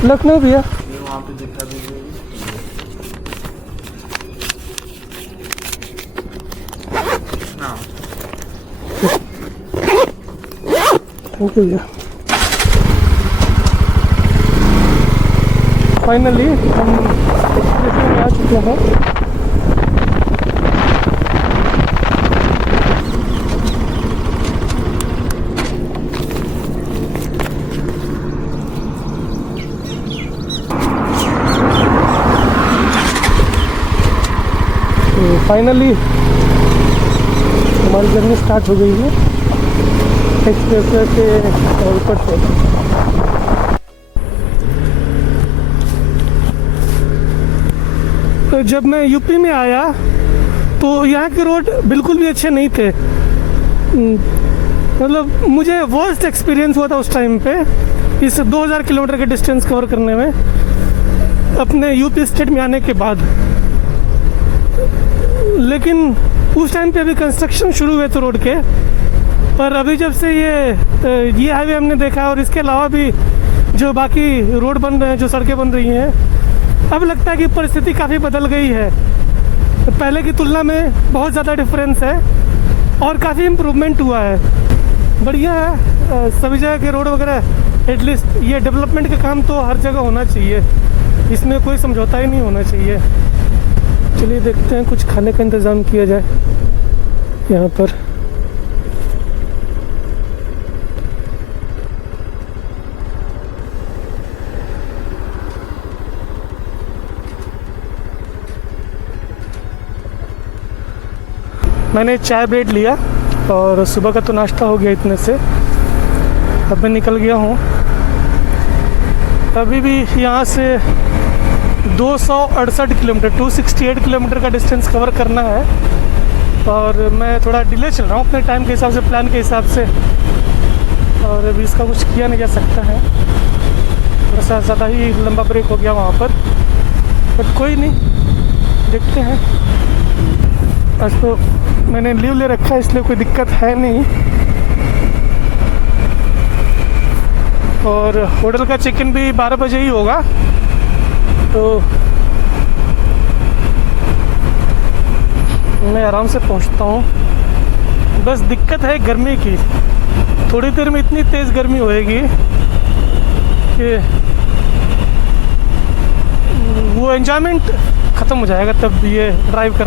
लखनऊ भैया। ये वहाँ पे दिखा दीजिए। हाँ थैंक यू भैया। फाइनली हम स्टेशन में आ चुके हैं। तो फाइनली हमारी जर्नी स्टार्ट हो गई है एक्सप्रेस के ऊपर से। तो जब मैं यूपी में आया तो यहाँ के रोड बिल्कुल भी अच्छे नहीं थे। मतलब मुझे वर्स्ट एक्सपीरियंस हुआ था उस टाइम पे, इस 2000 किलोमीटर के डिस्टेंस कवर करने में अपने यूपी स्टेट में आने के बाद। लेकिन उस टाइम पे अभी कंस्ट्रक्शन शुरू हुए थे रोड के, पर अभी जब से ये हाईवे हमने देखा और इसके अलावा भी जो बाकी रोड बन रहे हैं, जो सड़कें बन रही हैं, अब लगता है कि परिस्थिति काफ़ी बदल गई है। पहले की तुलना में बहुत ज़्यादा डिफरेंस है और काफ़ी इम्प्रूवमेंट हुआ है। बढ़िया है सभी जगह के रोड वगैरह। एटलीस्ट ये डेवलपमेंट का काम तो हर जगह होना चाहिए, इसमें कोई समझौता ही नहीं होना चाहिए। चलिए देखते हैं कुछ खाने का इंतज़ाम किया जाए यहाँ पर। मैंने चाय ब्रेड लिया और सुबह का तो नाश्ता हो गया इतने से। अब मैं निकल गया हूँ। अभी भी यहाँ से 268 किलोमीटर 268 किलोमीटर का डिस्टेंस कवर करना है और मैं थोड़ा डिले चल रहा हूँ अपने टाइम के हिसाब से, प्लान के हिसाब से। और अभी इसका कुछ किया नहीं जा सकता है, थोड़ा सा ज़्यादा ही लंबा ब्रेक हो गया वहाँ पर। बट कोई नहीं, देखते हैं। आज तो मैंने लीव ले रखा है इसलिए कोई दिक्कत है नहीं। और होटल का चेक इन भी 12 बजे ही होगा, तो मैं आराम से पहुंचता हूं। बस दिक्कत है गर्मी की, थोड़ी देर में इतनी तेज़ गर्मी होएगी कि वो एंजॉयमेंट ख़त्म हो जाएगा। तब ये ड्राइव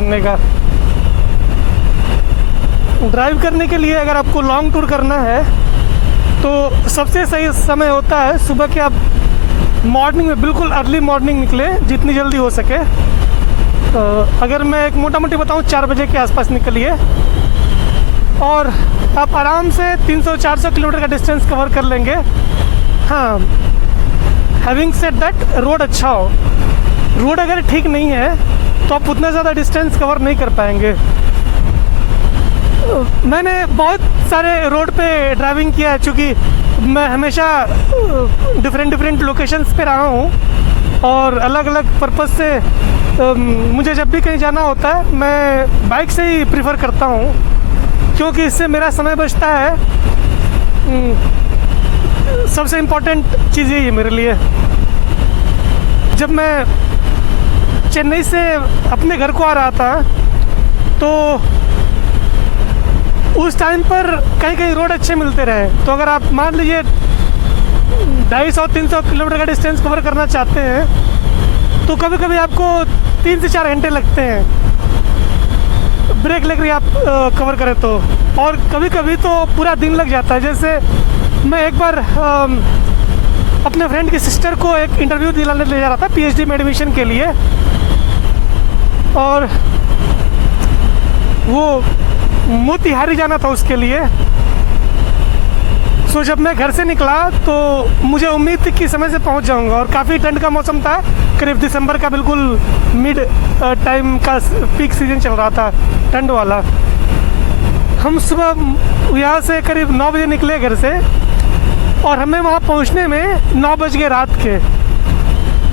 करने के लिए अगर आपको लॉन्ग टूर करना है तो सबसे सही समय होता है सुबह के। आप मॉर्निंग में, बिल्कुल अर्ली मॉर्निंग निकले जितनी जल्दी हो सके। अगर मैं एक मोटा मोटी बताऊं, 4 बजे के आसपास निकलिए और आप आराम से 300-400 किलोमीटर का डिस्टेंस कवर कर लेंगे। हाँ, हैविंग सेड दैट, रोड अच्छा हो। रोड अगर ठीक नहीं है तो आप उतना ज़्यादा डिस्टेंस कवर नहीं कर पाएंगे। मैंने बहुत सारे रोड पे ड्राइविंग किया है, चूँकि मैं हमेशा डिफरेंट लोकेशंस पे रहा हूँ और अलग अलग पर्पज़ से मुझे जब भी कहीं जाना होता है मैं बाइक से ही प्रीफर करता हूँ, क्योंकि इससे मेरा समय बचता है। सबसे इम्पोर्टेंट चीज़ यही है मेरे लिए। जब मैं चेन्नई से अपने घर को आ रहा था तो उस टाइम पर कहीं रोड अच्छे मिलते रहे। तो अगर आप मान लीजिए 250-300 किलोमीटर का डिस्टेंस कवर करना चाहते हैं तो कभी कभी आपको 3 से 4 घंटे लगते हैं ब्रेक लेकर आप कवर करें तो, और कभी कभी तो पूरा दिन लग जाता है। जैसे मैं एक बार अपने फ्रेंड की सिस्टर को एक इंटरव्यू दिलाने ले जा रहा था पीएचडी में एडमिशन के लिए, और वो मोतिहारी जाना था उसके लिए। सो जब मैं घर से निकला तो मुझे उम्मीद थी कि समय से पहुंच जाऊंगा, और काफ़ी ठंड का मौसम था, करीब दिसंबर का बिल्कुल मिड टाइम का पीक सीजन चल रहा था, ठंड वाला। हम सुबह यहाँ से करीब 9 बजे निकले घर से और हमें वहाँ पहुँचने में 9 बज गए रात के,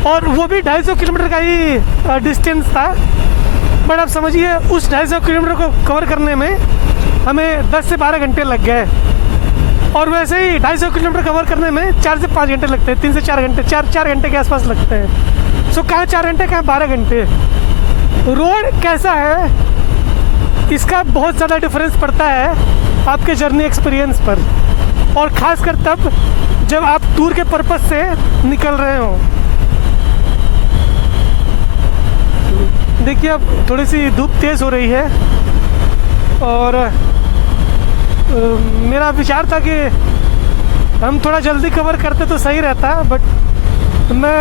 और वो भी 250 किलोमीटर का ही डिस्टेंस था। बट आप समझिए उस 250 किलोमीटर को कवर करने में हमें 10 से 12 घंटे लग गए। और वैसे ही 250 किलोमीटर कवर करने में 4 से 5 घंटे लगते हैं, 3 से 4 घंटे, 4 घंटे के आसपास लगते हैं। सो कहाँ 4 घंटे, कहाँ 12 घंटे। रोड कैसा है इसका बहुत ज़्यादा डिफरेंस पड़ता है आपके जर्नी एक्सपीरियंस पर, और ख़ासकर तब जब आप टूर के पर्पस से निकल रहे हो। देखिए अब थोड़ी सी धूप तेज़ हो रही है, और मेरा विचार था कि हम थोड़ा जल्दी कवर करते तो सही रहता, बट मैं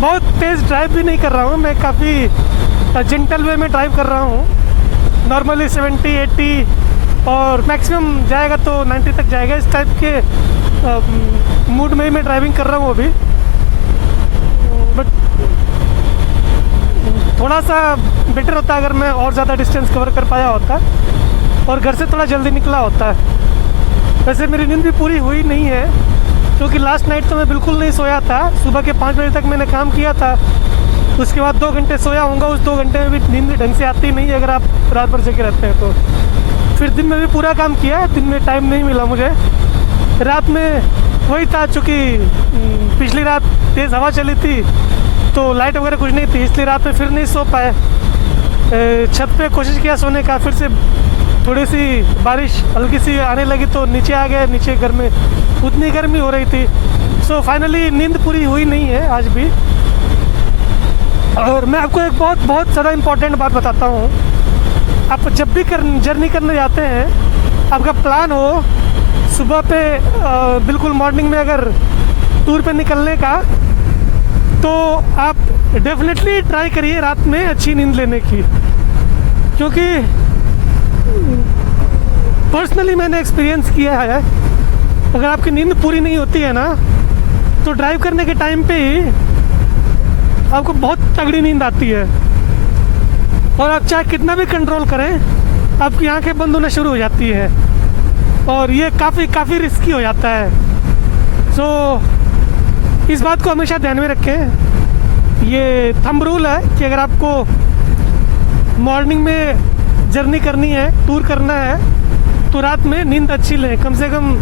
बहुत तेज़ ड्राइव भी नहीं कर रहा हूँ, मैं काफ़ी जेंटल वे में ड्राइव कर रहा हूँ। नॉर्मली 70, 80 और मैक्सिमम जाएगा तो 90 तक जाएगा, इस टाइप के मूड में ही मैं ड्राइविंग कर रहा हूँ अभी। बट थोड़ा सा बेटर होता अगर मैं और ज़्यादा डिस्टेंस कवर कर पाया होता और घर से थोड़ा जल्दी निकला होता। वैसे मेरी नींद भी पूरी हुई नहीं है, क्योंकि लास्ट नाइट तो मैं बिल्कुल नहीं सोया था। सुबह के 5 बजे तक मैंने काम किया था, उसके बाद 2 घंटे सोया होऊंगा। उस 2 घंटे में भी नींद ढंग से आती नहीं अगर आप रात भर जगे रहते हैं तो। फिर दिन में भी पूरा काम किया, दिन में टाइम नहीं मिला मुझे। रात में वही था, चूँकि पिछली रात तेज़ हवा चली थी तो लाइट वगैरह कुछ नहीं थी, इसलिए रात में फिर नहीं सो पाए। छत पे कोशिश किया सोने का, फिर से थोड़ी सी बारिश हल्की सी आने लगी तो नीचे आ गए। नीचे घर में उतनी गर्मी हो रही थी, सो फाइनली नींद पूरी हुई नहीं है आज भी। और मैं आपको एक बहुत बहुत ज़्यादा इम्पोर्टेंट बात बताता हूँ। आप जब भी जर्नी करने जाते हैं, आपका प्लान हो सुबह पे बिल्कुल मॉर्निंग में अगर टूर पे निकलने का, तो आप डेफिनेटली ट्राई करिए रात में अच्छी नींद लेने की, क्योंकि पर्सनली मैंने एक्सपीरियंस किया है अगर आपकी नींद पूरी नहीं होती है ना, तो ड्राइव करने के टाइम पे ही आपको बहुत तगड़ी नींद आती है, और आप चाहे कितना भी कंट्रोल करें आपकी आंखें बंद होना शुरू हो जाती है, और ये काफ़ी रिस्की हो जाता है। सो इस बात को हमेशा ध्यान में रखें। ये थंब रूल है कि अगर आपको मॉर्निंग में जर्नी करनी है, टूर करना है, तो रात में नींद अच्छी लें। कम से कम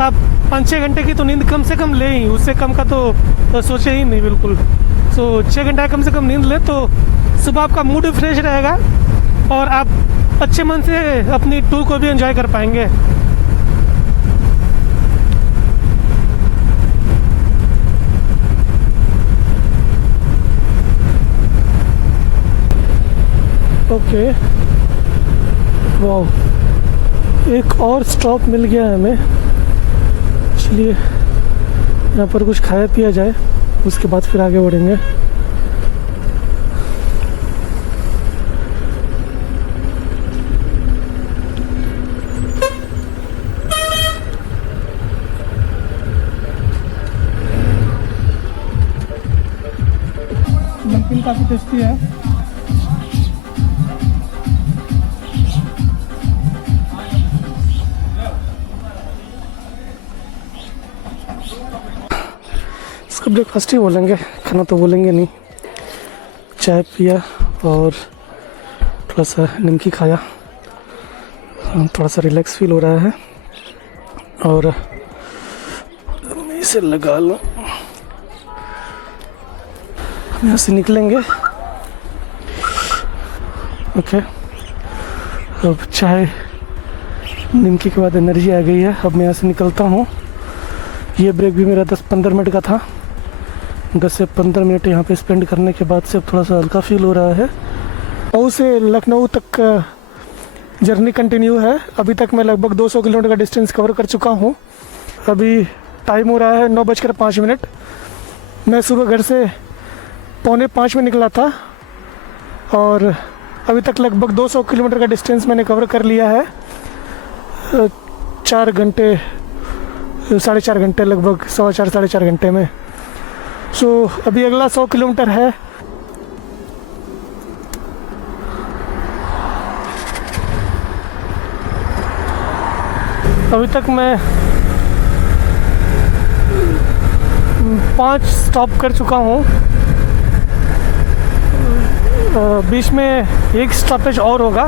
आप 5-6 घंटे की तो नींद कम से कम लें ही, उससे कम का तो सोचे ही नहीं बिल्कुल। सो 6 घंटा कम से कम नींद लें तो सुबह आपका मूड भी फ्रेश रहेगा और आप अच्छे मन से अपनी टूर को भी एंजॉय कर पाएंगे। ओके, वाह, एक और स्टॉप मिल गया है हमें। चलिए यहाँ पर कुछ खाया पिया जाए, उसके बाद फिर आगे बढ़ेंगे। नमकीन काफ़ी टेस्टी है। इसको ब्रेकफास्ट ही बोलेंगे, खाना तो बोलेंगे नहीं। चाय पिया और थोड़ा सा निमकी खाया, थोड़ा सा रिलैक्स फील हो रहा है। और इसे लगा लो, हम यहाँ से निकलेंगे। ओके, अब चाय निमकी के बाद एनर्जी आ गई है। अब मैं यहाँ से निकलता हूँ। ये ब्रेक भी मेरा 10-15 मिनट का था। 10 से 15 मिनट यहाँ पे स्पेंड करने के बाद से अब थोड़ा सा हल्का फील हो रहा है। मऊ से लखनऊ तक जर्नी कंटिन्यू है। अभी तक मैं लगभग 200 किलोमीटर का डिस्टेंस कवर कर चुका हूँ। अभी टाइम हो रहा है 9:05। मैं सुबह घर से 4:45 में निकला था और अभी तक लगभग 200 किलोमीटर का डिस्टेंस मैंने कवर कर लिया है। 4 घंटे 4.5 घंटे, लगभग 4.25-4.5 घंटे में। सो अभी अगला 100 किलोमीटर है। अभी तक मैं 5 स्टॉप कर चुका हूँ। बीच में एक स्टॉपेज और होगा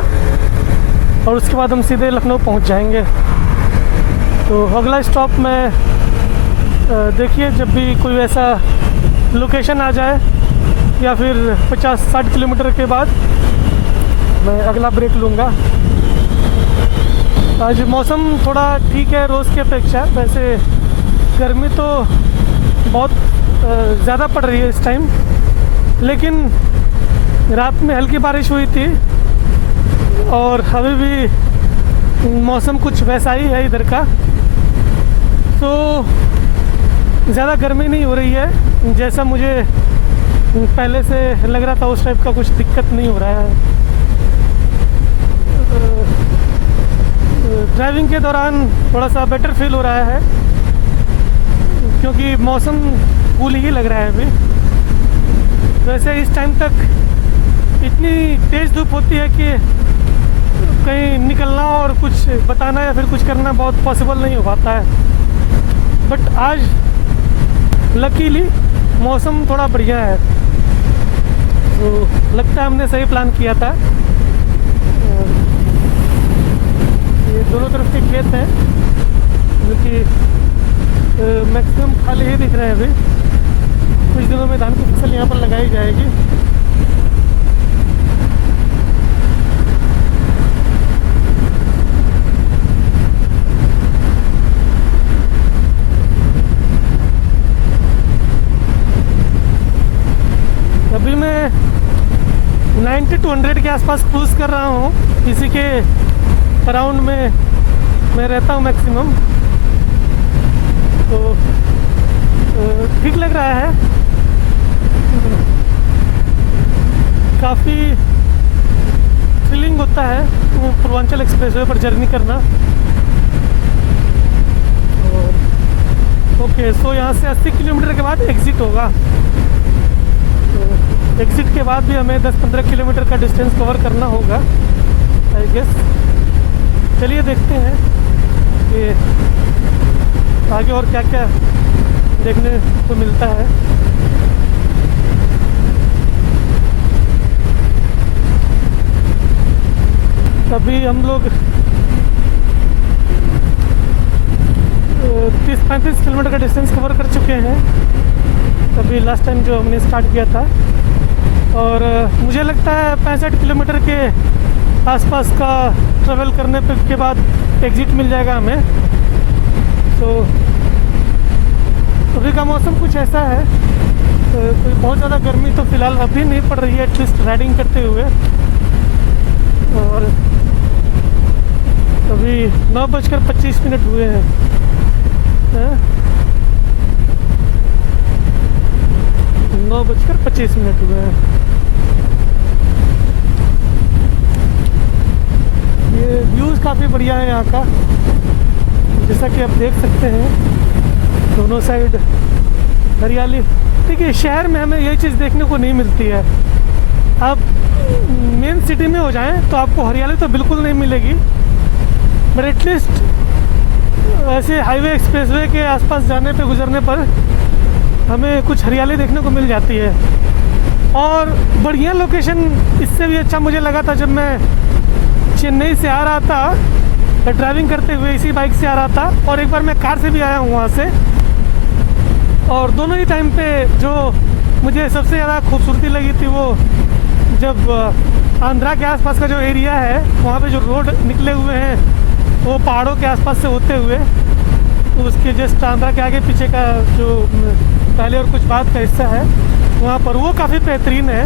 और उसके बाद हम सीधे लखनऊ पहुँच जाएंगे। तो अगला स्टॉप में देखिए जब भी कोई ऐसा लोकेशन आ जाए या फिर 50-60 किलोमीटर के बाद मैं अगला ब्रेक लूँगा। आज मौसम थोड़ा ठीक है रोज़ की अपेक्षा। वैसे गर्मी तो बहुत ज़्यादा पड़ रही है इस टाइम, लेकिन रात में हल्की बारिश हुई थी और अभी भी मौसम कुछ वैसा ही है इधर का। तो ज़्यादा गर्मी नहीं हो रही है, जैसा मुझे पहले से लग रहा था उस टाइप का कुछ दिक्कत नहीं हो रहा है। ड्राइविंग के दौरान थोड़ा सा बेटर फील हो रहा है क्योंकि मौसम कूल ही लग रहा है अभी। वैसे इस टाइम तक इतनी तेज़ धूप होती है कि कहीं निकलना और कुछ बताना या फिर कुछ करना बहुत पॉसिबल नहीं हो पाता है। बट आज लकीली मौसम थोड़ा बढ़िया है, तो लगता है हमने सही प्लान किया था। ये दोनों तरफ के खेत हैं जो कि मैक्सिमम खाली ही दिख रहे हैं। अभी कुछ दिनों में धान की फसल यहाँ पर लगाई जाएगी। अभी मैं 90 to 100 के आसपास क्रूज़ कर रहा हूँ। इसी के अराउंड में मैं रहता हूँ मैक्सिमम, तो ठीक लग रहा है। काफ़ी थ्रिलिंग होता है पूर्वांचल एक्सप्रेसवे पर जर्नी करना। ओके, सो यहाँ से 80 किलोमीटर के बाद एग्ज़िट होगा। तो एग्ज़िट के बाद भी हमें 10-15 किलोमीटर का डिस्टेंस कवर करना होगा आई गेस। चलिए देखते हैं कि आगे और क्या क्या देखने को मिलता है। अभी हम लोग 30-35 किलोमीटर का डिस्टेंस कवर कर चुके हैं अभी लास्ट टाइम जो हमने स्टार्ट किया था, और मुझे लगता है 65 किलोमीटर के आसपास का ट्रैवल करने के बाद एग्ज़िट मिल जाएगा हमें। तो अभी का मौसम कुछ ऐसा है, तो बहुत ज़्यादा गर्मी तो फ़िलहाल अभी नहीं पड़ रही है, एटलीस्ट राइडिंग करते हुए। और अभी 9:25 हुए हैं। 9:25 हुए हैं। ये व्यूज़ काफ़ी बढ़िया है यहाँ का, जैसा कि आप देख सकते हैं दोनों साइड हरियाली। देखिए शहर में हमें यही चीज़ देखने को नहीं मिलती है। आप मेन सिटी में हो जाएं तो आपको हरियाली तो बिल्कुल नहीं मिलेगी, बट एटलीस्ट ऐसे हाईवे एक्सप्रेसवे के आसपास जाने पे गुजरने पर हमें कुछ हरियाली देखने को मिल जाती है। और बढ़िया लोकेशन इससे भी अच्छा मुझे लगा था जब मैं चेन्नई से आ रहा था ड्राइविंग करते हुए, इसी बाइक से आ रहा था, और एक बार मैं कार से भी आया हूँ वहाँ से। और दोनों ही टाइम पे जो मुझे सबसे ज़्यादा खूबसूरती लगी थी वो जब आंध्रा के आसपास का जो एरिया है वहाँ पे जो रोड निकले हुए हैं वो पहाड़ों के आसपास से होते हुए, तो उसके जस्ट आंध्रा के आगे पीछे का जो पहले और कुछ बाद का हिस्सा है वहाँ पर वो काफ़ी बेहतरीन है।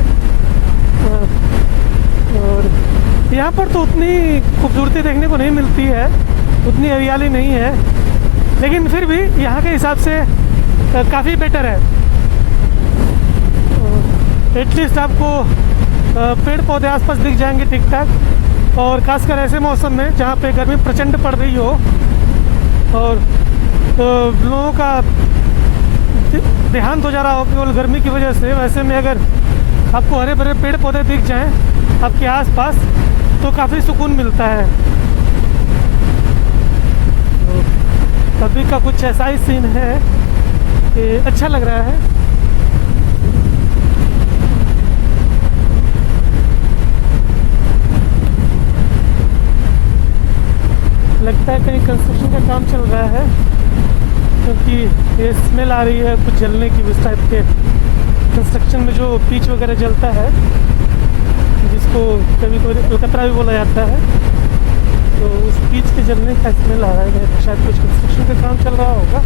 और यहाँ पर तो उतनी खूबसूरती देखने को नहीं मिलती है, उतनी हरियाली नहीं है, लेकिन फिर भी यहाँ के हिसाब से काफ़ी बेटर है। एटलीस्ट आपको पेड़ पौधे आसपास दिख जाएंगे ठीक ठाक, और ख़ासकर ऐसे मौसम में जहाँ पे गर्मी प्रचंड पड़ रही हो और लोगों का देहांत हो जा रहा हो केवल गर्मी की वजह से, वैसे में अगर आपको हरे भरे पेड़ पौधे दिख जाएं आपके आसपास तो काफ़ी सुकून मिलता है। तो अभी का कुछ ऐसा ही सीन है कि अच्छा लग रहा है। लगता है कहीं कंस्ट्रक्शन का काम चल रहा है, क्योंकि ये स्मेल आ रही है कुछ जलने की। उस टाइप के कंस्ट्रक्शन में जो पीच वगैरह जलता है, जिसको कभी कभी अलकतरा भी बोला जाता है, तो उस पीच के जलने का स्मेल आ रहा है। तो शायद कुछ कंस्ट्रक्शन का काम चल रहा होगा।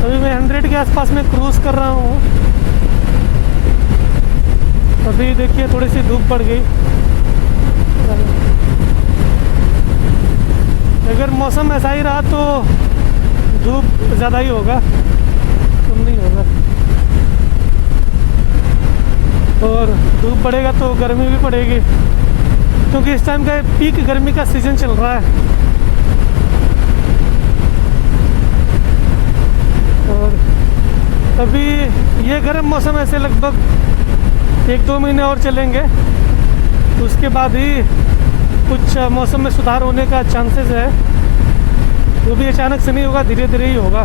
अभी मैं 100 के आसपास में क्रूज़ कर रहा हूँ। अभी देखिए थोड़ी सी धूप बढ़ गई। अगर मौसम ऐसा ही रहा तो धूप ज़्यादा ही होगा, कम नहीं होगा। और धूप बढ़ेगा तो गर्मी भी पड़ेगी, क्योंकि इस टाइम का पीक गर्मी का सीज़न चल रहा है। और अभी ये गर्म मौसम ऐसे लगभग 1-2 महीने और चलेंगे। उसके बाद ही कुछ मौसम में सुधार होने का चांसेस है। वो भी अचानक से नहीं होगा, धीरे धीरे ही होगा।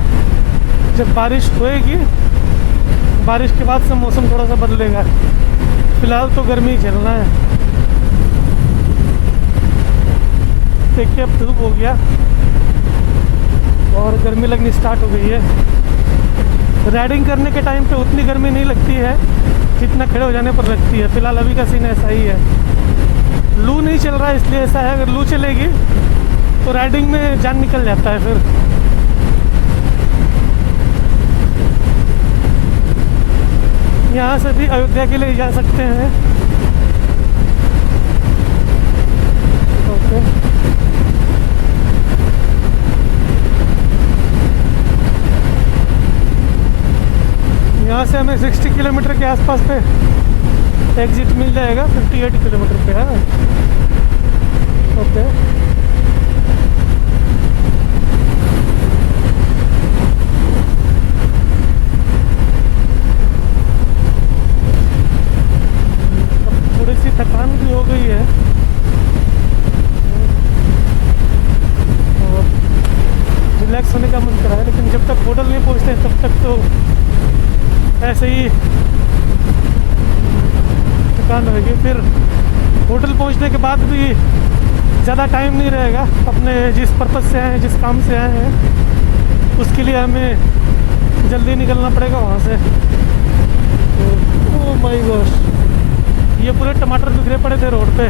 जब बारिश होएगी, बारिश के बाद से मौसम थोड़ा सा बदलेगा। फिलहाल तो गर्मी झेलना है। देखिए अब धूप हो गया और गर्मी लगनी स्टार्ट हो गई है। राइडिंग करने के टाइम पे उतनी गर्मी नहीं लगती है जितना खड़े हो जाने पर लगती है। फिलहाल अभी का सीन ऐसा ही है। लू नहीं चल रहा है इसलिए ऐसा है। अगर लू चलेगी तो राइडिंग में जान निकल जाता है। फिर यहाँ से भी अयोध्या के लिए जा सकते हैं। ओके, यहाँ से हमें 60 किलोमीटर के आसपास पे एग्जिट मिल जाएगा। 58 किलोमीटर पे है। ओके, थोड़ी सी थकान भी हो गई है और रिलैक्स होने का मन कर रहा है, लेकिन जब तक होटल नहीं पहुँचते तब तक तो ऐसे ही थकान होगी। फिर होटल पहुंचने के बाद भी ज़्यादा टाइम नहीं रहेगा। अपने जिस पर्पज़ से आए हैं, जिस काम से आए हैं, उसके लिए हमें जल्दी निकलना पड़ेगा वहाँ से। ओह माय गॉड, ये पूरे टमाटर बिखरे पड़े थे रोड पे।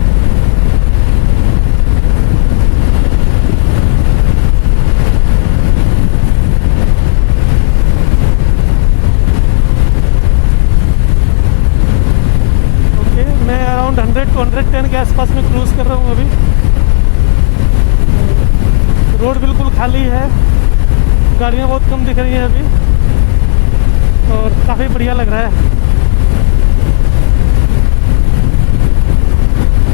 मैं अराउंड 100 to 110 के आसपास में क्रूज़ कर रहा हूँ अभी। रोड बिल्कुल खाली है, गाड़ियाँ बहुत कम दिख रही हैं अभी और काफ़ी बढ़िया लग रहा है।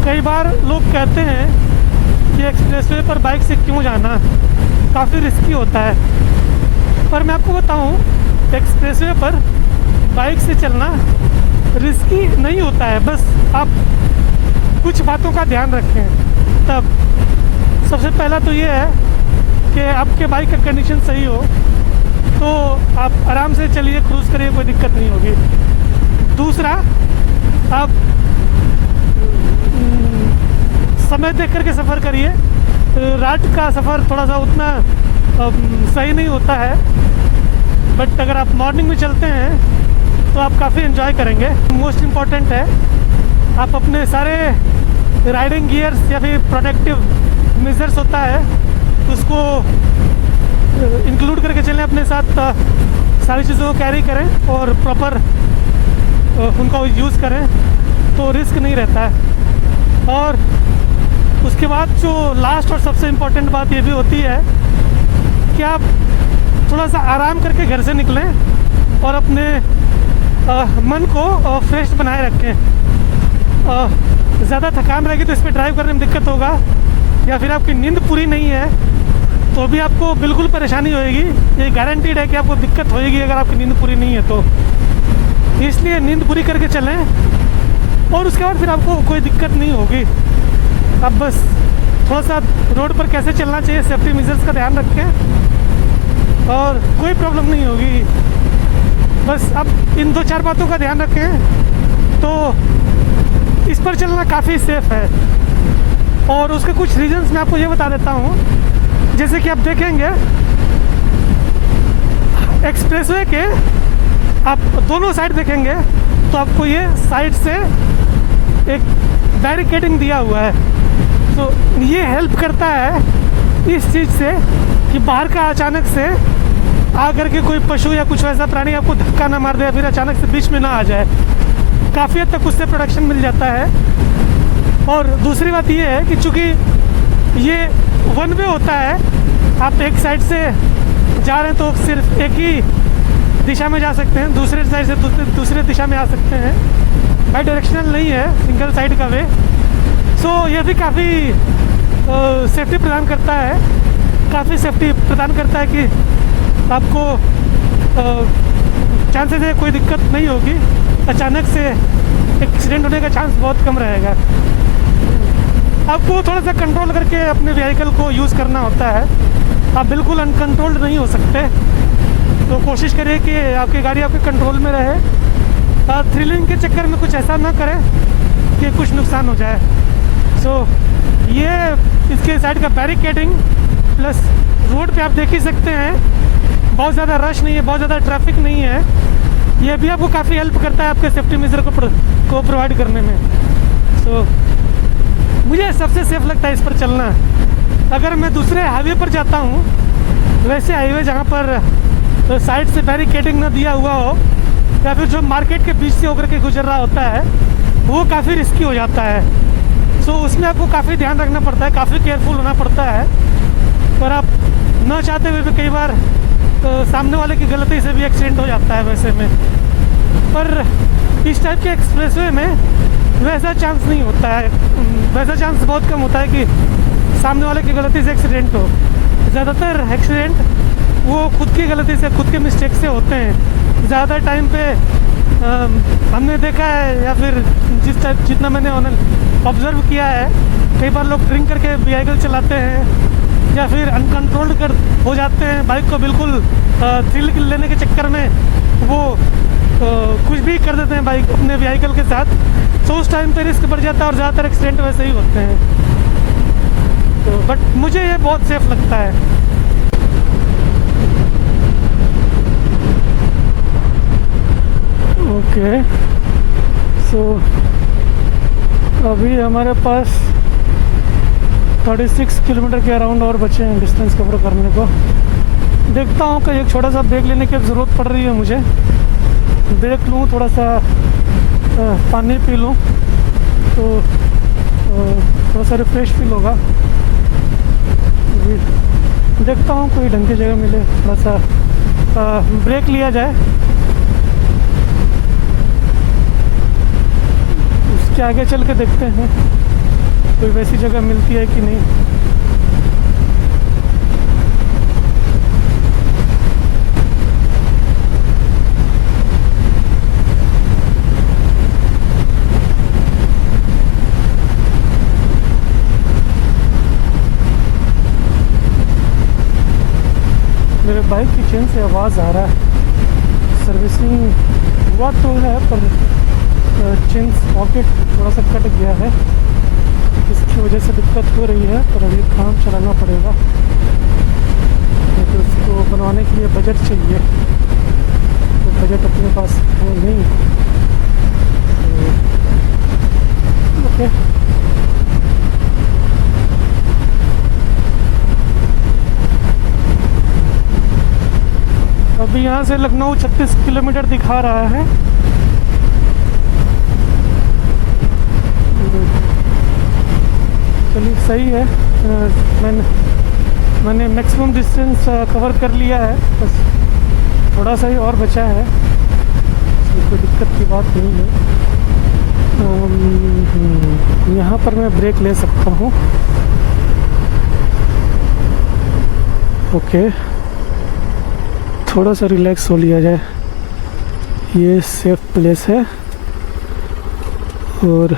कई बार लोग कहते हैं कि एक्सप्रेसवे पर बाइक से क्यों जाना, काफ़ी रिस्की होता है। पर मैं आपको बताऊँ, एक्सप्रेसवे पर बाइक से चलना रिस्की नहीं होता है। बस आप कुछ बातों का ध्यान रखें। तब सबसे पहला तो ये है कि आपके बाइक का कंडीशन सही हो, तो आप आराम से चलिए, क्रूज़ करिए, कोई दिक्कत नहीं होगी। दूसरा, आप समय देख करके सफ़र करिए। रात का सफ़र थोड़ा सा उतना सही नहीं होता है, बट अगर आप मॉर्निंग में चलते हैं तो आप काफ़ी एंजॉय करेंगे। मोस्ट इम्पॉर्टेंट है आप अपने सारे राइडिंग गियर्स या फिर प्रोटेक्टिव मेजर्स होता है उसको इंक्लूड करके चलें अपने साथ। सारी चीज़ों को कैरी करें और प्रॉपर उनका यूज़ करें तो रिस्क नहीं रहता है। और उसके बाद जो लास्ट और सबसे इम्पोर्टेंट बात ये भी होती है कि आप थोड़ा सा आराम करके घर से निकलें और अपने मन को फ्रेश बनाए रखें। ज़्यादा थकान रहेगी तो इस पर ड्राइव करने में दिक्कत होगा, या फिर आपकी नींद पूरी नहीं है तो भी आपको बिल्कुल परेशानी होएगी। ये गारंटीड है कि आपको दिक्कत होएगी अगर आपकी नींद पूरी नहीं है तो। इसलिए नींद पूरी करके चलें और उसके बाद फिर आपको कोई दिक्कत नहीं होगी। अब बस थोड़ा सा रोड पर कैसे चलना चाहिए, सेफ्टी मेजर्स का ध्यान रखें और कोई प्रॉब्लम नहीं होगी। बस अब इन 2-4 बातों का ध्यान रखें तो इस पर चलना काफ़ी सेफ़ है। और उसके कुछ रीजंस मैं आपको ये बता देता हूँ। जैसे कि आप देखेंगे एक्सप्रेसवे के आप दोनों साइड देखेंगे तो आपको ये साइड से एक बैरिकेडिंग दिया हुआ है। तो ये हेल्प करता है इस चीज़ से कि बाहर का अचानक से आकर के कोई पशु या कुछ ऐसा प्राणी आपको धक्का ना मार दे या फिर अचानक से बीच में ना आ जाए। काफ़ी हद तक उससे प्रोटेक्शन मिल जाता है। और दूसरी बात ये है कि चूँकि ये वन वे होता है, आप एक साइड से जा रहे हैं तो सिर्फ एक ही दिशा में जा सकते हैं, दूसरे साइड से दूसरे दिशा में आ सकते हैं। बाई डायरेक्शनल नहीं है, सिंगल साइड का वे। सो ये भी काफ़ी सेफ्टी प्रदान करता है, काफ़ी सेफ्टी प्रदान करता है कि आपको चांसेस है कोई दिक्कत नहीं होगी, अचानक से एक्सीडेंट होने का चांस बहुत कम रहेगा। आपको थोड़ा सा कंट्रोल करके अपने व्हीकल को यूज़ करना होता है, आप बिल्कुल अनकंट्रोल्ड नहीं हो सकते। तो कोशिश करिए कि आपकी गाड़ी आपके कंट्रोल में रहे। थ्रिलिंग के चक्कर में कुछ ऐसा ना करें कि कुछ नुकसान हो जाए। सो ये इसके साइड का बैरिकेडिंग प्लस रोड पे आप देख ही सकते हैं बहुत ज़्यादा रश नहीं है, बहुत ज़्यादा ट्रैफिक नहीं है। ये भी आपको काफ़ी हेल्प करता है आपके सेफ्टी मेजर को प्रोवाइड करने में। सो मुझे सबसे सेफ लगता है इस पर चलना। अगर मैं दूसरे हाईवे पर जाता हूँ, वैसे हाईवे जहाँ पर साइड से बैरिकेडिंग ना दिया हुआ हो या फिर जो मार्केट के बीच से होकर के गुजर रहा होता है, वो काफ़ी रिस्की हो जाता है। सो उसमें आपको काफ़ी ध्यान रखना पड़ता है, काफ़ी केयरफुल होना पड़ता है। पर आप न चाहते हुए भी कई बार सामने वाले की गलती से भी एक्सीडेंट हो जाता है वैसे में। पर इस टाइप के एक्सप्रेसवे में वैसा चांस नहीं होता है, वैसा चांस बहुत कम होता है कि सामने वाले की गलती से एक्सीडेंट हो। ज़्यादातर एक्सीडेंट वो खुद की गलती से, खुद के मिस्टेक से होते हैं। ज़्यादा टाइम पे हमने देखा है या फिर जितना मैंने ऑब्ज़र्व किया है, कई बार लोग ड्रिंक करके व्हीकल चलाते हैं या फिर अनकंट्रोल्ड हो जाते हैं बाइक को, बिल्कुल थ्रिल लेने के चक्कर में वो कुछ भी कर देते हैं बाइक अपने व्हीकल के साथ। तो उस टाइम पे रिस्क बढ़ जाता है और ज़्यादातर एक्सीडेंट वैसे ही होते हैं। तो बट मुझे ये बहुत सेफ लगता है। ओके, सो अभी हमारे पास 36 किलोमीटर के अराउंड और बचे हैं डिस्टेंस कवर करने को। देखता हूँ कि एक छोटा सा ब्रेक लेने की ज़रूरत पड़ रही है मुझे। ब्रेक लूँ, थोड़ा सा पानी पी लूँ तो थोड़ा सा रिफ्रेश फील होगा। देखता हूँ कोई ढंग की जगह मिले, थोड़ा सा ब्रेक लिया जाए। उसके आगे चल के देखते हैं कोई वैसी जगह मिलती है कि नहीं। मेरे बाइक की चेन से आवाज़ आ रहा है। सर्विसिंग हुआ तो है पर चेन पॉकेट थोड़ा सा कट गया है, इसकी वजह से दिक्कत हो रही है। पर अभी काम चलाना पड़ेगा, तो उसको बनवाने के लिए बजट चाहिए, तो बजट अपने पास है नहीं। ओके, अभी यहाँ से लखनऊ 36 किलोमीटर दिखा रहा है। चलिए सही है, मैंने मैक्सिमम डिस्टेंस कवर कर लिया है, बस थोड़ा सा ही और बचा है, कोई दिक्कत की बात नहीं है। यहाँ पर मैं ब्रेक ले सकता हूँ। ओके, थोड़ा सा रिलैक्स हो लिया जाए। ये सेफ प्लेस है और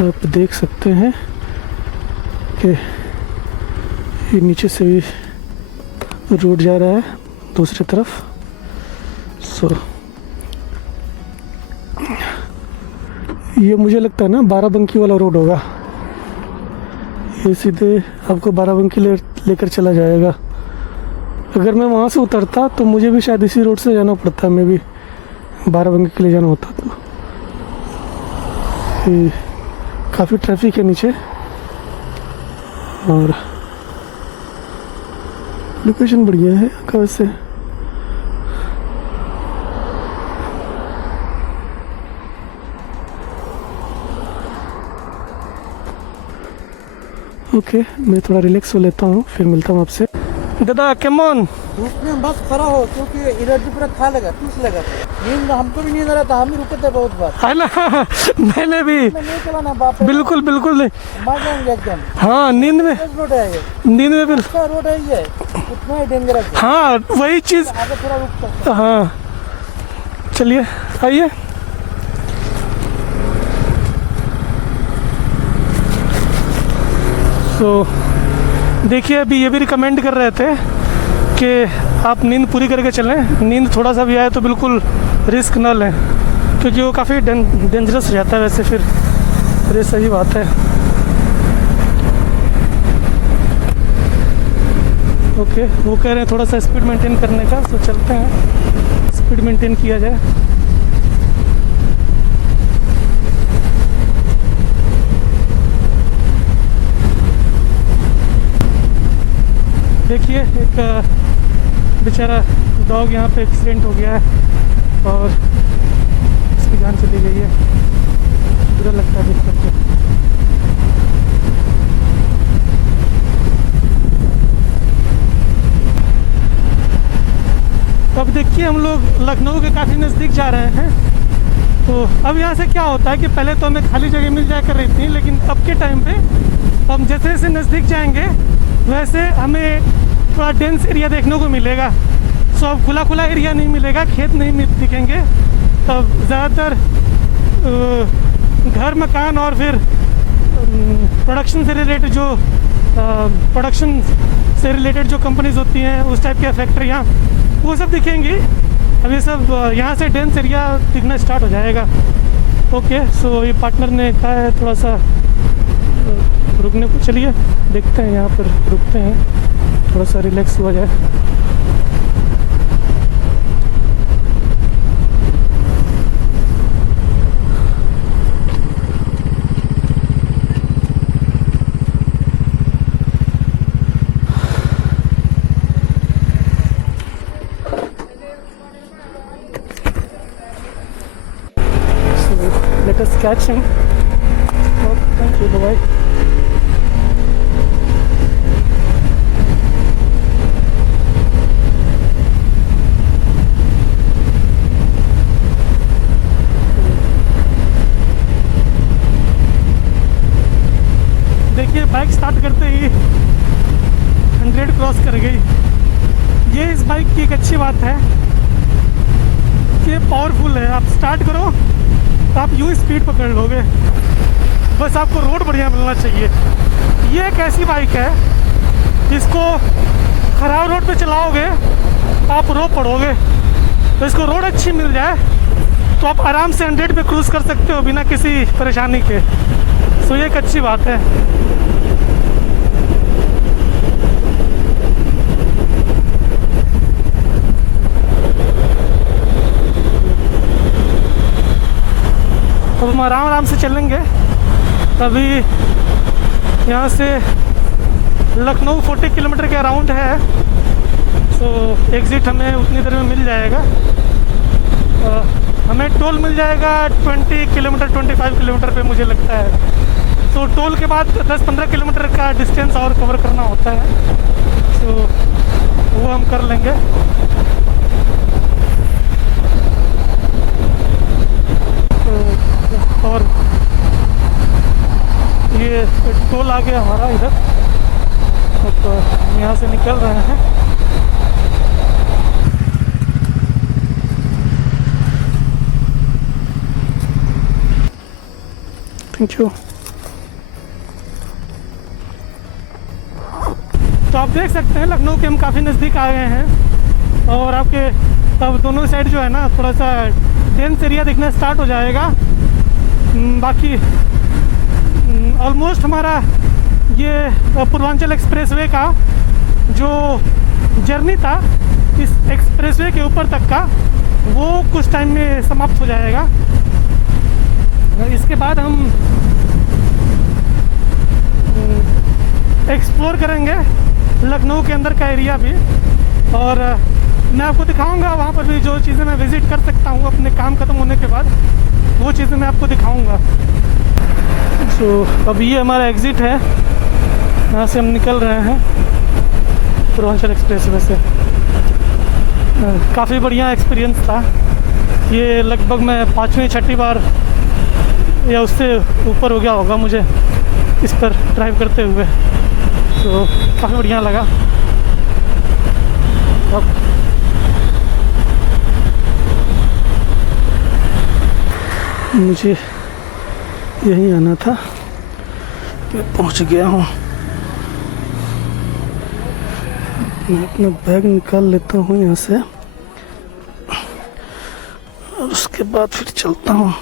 आप देख सकते हैं कि ये नीचे से भी रोड जा रहा है दूसरी तरफ। सो ये मुझे लगता है ना बाराबंकी वाला रोड होगा, ये सीधे आपको बाराबंकी लेकर चला जाएगा। अगर मैं वहाँ से उतरता तो मुझे भी शायद इसी रोड से जाना पड़ता, मैं भी बाराबंकी के लिए जाना होता। तो काफ़ी ट्रैफिक है नीचे और लोकेशन बढ़िया है कहाँ से। ओके, मैं थोड़ा रिलैक्स हो लेता हूँ, फिर मिलता हूँ आपसे। दादा केमन धूप में बस खड़ा हो, क्योंकि एनर्जी पूरा खा लेगा, टूस लेगा। नींद, हमको भी नींद आ रहा था, हम भी रुके थे बहुत बार। है ना मैंने भी मैं नहीं चला ना बाप रे। बिल्कुल बिल्कुल नहीं। मर जाएंगे एकदम। हाँ नींद में, रोड है ये, नींद में बिल्कुल। अच्छा रोड है ये, उतना ही डेंजरस है। हाँ वही चीज़। आगे थोड़ा रुकता। हाँ चलिए आइए। तो देखिए अभी ये भी रिकमेंड कर रहे थे कि आप नींद पूरी करके चलें, नींद थोड़ा सा भी आए तो बिल्कुल रिस्क ना लें, क्योंकि वो काफ़ी डेंजरस रहता है वैसे। फिर ये सही बात है। ओके, वो कह रहे हैं थोड़ा सा स्पीड मेंटेन करने का, तो चलते हैं, स्पीड मेंटेन किया जाए। देखिए एक बेचारा डॉग यहाँ पे एक्सीडेंट हो गया है और उसकी जान चली गई है। बुरा लगता है देख करके। अब देखिए हम लोग लखनऊ के काफ़ी नज़दीक जा रहे हैं। तो अब यहाँ से क्या होता है कि पहले तो हमें खाली जगह मिल जाया कर रही थी, लेकिन अब के टाइम पे हम जैसे जैसे नज़दीक जाएंगे वैसे हमें थोड़ा डेंस एरिया देखने को मिलेगा। सो अब खुला खुला एरिया नहीं मिलेगा, खेत नहीं दिखेंगे। तब ज़्यादातर घर मकान और फिर प्रोडक्शन से रिलेटेड जो कंपनीज होती हैं, उस टाइप के फैक्ट्रियाँ, वो सब दिखेंगी। अब ये सब यहाँ से डेंस एरिया दिखना स्टार्ट हो जाएगा। ओके, सो ये पार्टनर ने कहा है थोड़ा सा रुकने को। चलिए देखते हैं, यहाँ पर रुकते हैं, थोड़ा सा रिलैक्स हुआ जाए। Let us catch him. Oh, thank you, bye-bye. देखिए बाइक स्टार्ट करते ही 100 क्रॉस कर गई। ये इस बाइक की एक अच्छी बात है कि ये पावरफुल है। आप स्टार्ट करो तो आप यूँ स्पीड पकड़ लोगे, बस आपको रोड बढ़िया मिलना चाहिए। ये एक ऐसी बाइक है इसको खराब रोड पे चलाओगे आप रो पड़ोगे, तो इसको रोड अच्छी मिल जाए तो आप आराम से 100 पे क्रूज़ कर सकते हो बिना किसी परेशानी के। सो ये एक अच्छी बात है। अब हम आराम आराम से चलेंगे। अभी यहाँ से लखनऊ 40 किलोमीटर के अराउंड है। सो एग्ज़िट हमें उतनी देर में मिल जाएगा। हमें टोल मिल जाएगा 20 किलोमीटर 25 किलोमीटर पे मुझे लगता है। सो टोल के बाद 10-15 किलोमीटर का डिस्टेंस और कवर करना होता है, सो वो हम कर लेंगे। और ये टोल आ गया हमारा इधर, तो हम यहाँ से निकल रहे हैं। Thank you. तो आप देख सकते हैं लखनऊ के हम काफ़ी नज़दीक आ गए हैं और आपके अब दोनों साइड जो है ना थोड़ा सा डेंस एरिया दिखना स्टार्ट हो जाएगा। बाकी ऑलमोस्ट हमारा ये पूर्वांचल एक्सप्रेसवे का जो जर्नी था इस एक्सप्रेसवे के ऊपर तक का, वो कुछ टाइम में समाप्त हो जाएगा। इसके बाद हम एक्सप्लोर करेंगे लखनऊ के अंदर का एरिया भी, और मैं आपको दिखाऊंगा वहाँ पर भी जो चीज़ें मैं विज़िट कर सकता हूँ अपने काम ख़त्म होने के बाद, वो चीज़ें मैं आपको दिखाऊंगा। तो अभी ये हमारा एग्ज़िट है, यहाँ से हम निकल रहे हैं पूर्वांचल एक्सप्रेसवे से। काफ़ी बढ़िया एक्सपीरियंस था ये। लगभग मैं 5वीं-6वीं बार या उससे ऊपर हो गया होगा मुझे इस पर ड्राइव करते हुए, तो काफ़ी बढ़िया लगा। अब मुझे यहीं आना था, मैं पहुंच गया हूँ। मैं अपना बैग निकाल लेता हूँ यहाँ से और उसके बाद फिर चलता हूँ।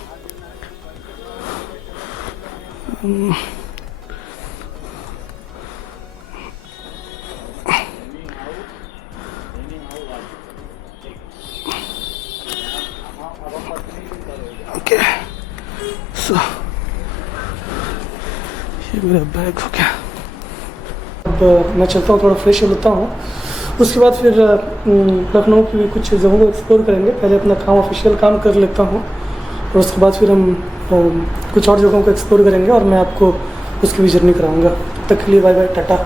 ओके, सो ये मेरा बैग हो गया। अब मैं चलता हूँ, थोड़ा फ्रेश हो लेता हूँ, उसके बाद फिर लखनऊ की कुछ जगहों को एक्सप्लोर करेंगे। पहले अपना काम, ऑफिशियल काम कर लेता हूँ, और उसके बाद फिर हम कुछ और जगहों को एक्सप्लोर करेंगे और मैं आपको उसकी भी जर्नी कराऊंगा। तब तक के लिए बाय बाय, टाटा।